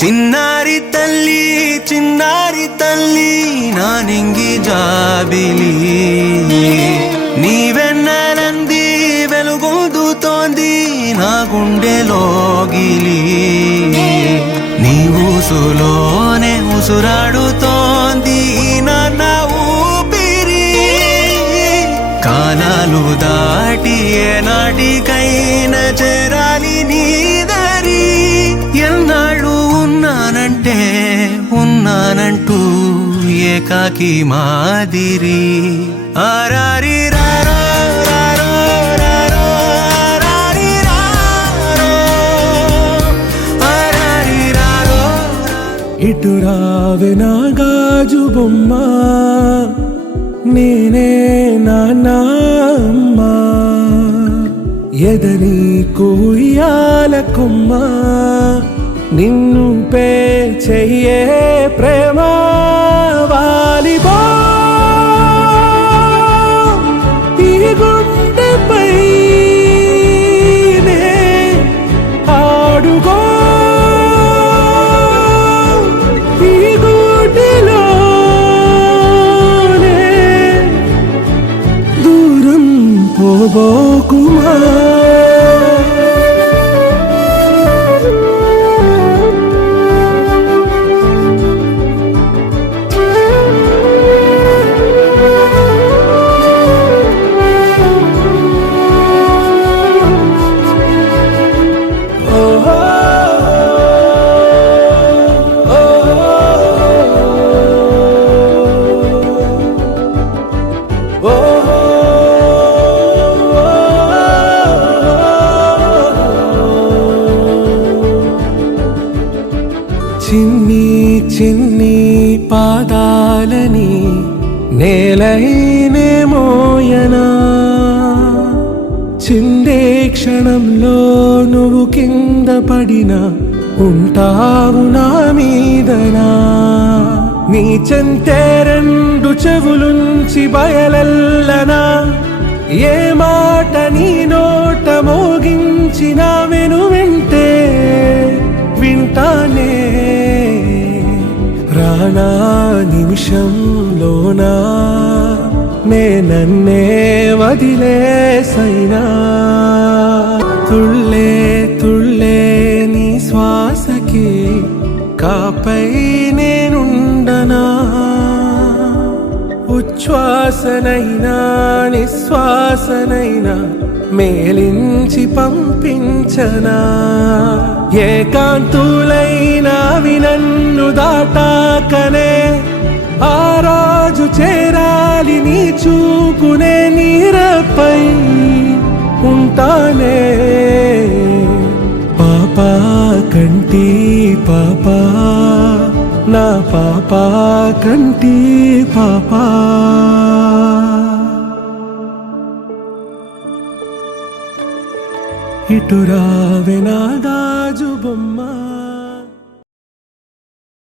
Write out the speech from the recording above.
చిన్నారి తల్లి నా నింగి జాబిలి నీవెన్నెలంది వెలుగొందుతోంది నా గుండెలోగిలి నీ ఊసులోనే ఉసురాడుతోంది నా ఊపిరి కాలాలు దాటి ఏనాటికైనా చేరాలి నీ దరి ఎన్నాళ్ళు ఉన్నానంటూ ఏకాకి మాదిరి ఆరారి రారో రారో రారో ఆరారి రారో ఆరారి రారో ఇటు రావే నా గాజు బొమ్మ నేనే నాన్నమ్మ ఎదని కూయాల కొమ్మ నిన్ను పే చెయ్యే ప్రేమ వాలిబో ఈ గుండెపై ఆడుగో ఈ గుడిలోనే దూరం పోబోకుమా చిన్ని చిన్ని పాదాలని నేలైనే మోయనా చిందే క్షణంలో నువ్వు కింద పడినా ఉంటావు నా మీదనా నీ చెంతే రెండు చెవులుంచి బయలెల్లనా ఏ మాట నీ నోట మోగించిన వెను వింటే వింటానే రానా నిమిషంలోనా నన్నే వదిలేసైనా తుళ్ళే తుళ్ళే నీ శ్వాసకి కాపై నేనుండనా ఉచ్ఛ్వాసనైనా నిశ్వాసనైనా మేలించి పంపించనా ఏకాంతులైనవి నన్ను దాటాకనే ఆ రాజు చేరాలి నీ చూపునే నీరపై ఉంటానే పాపా కంటి పాపా నా పాపా కంటి పాపా ఇటు రావే నా గాజు బొమ్మ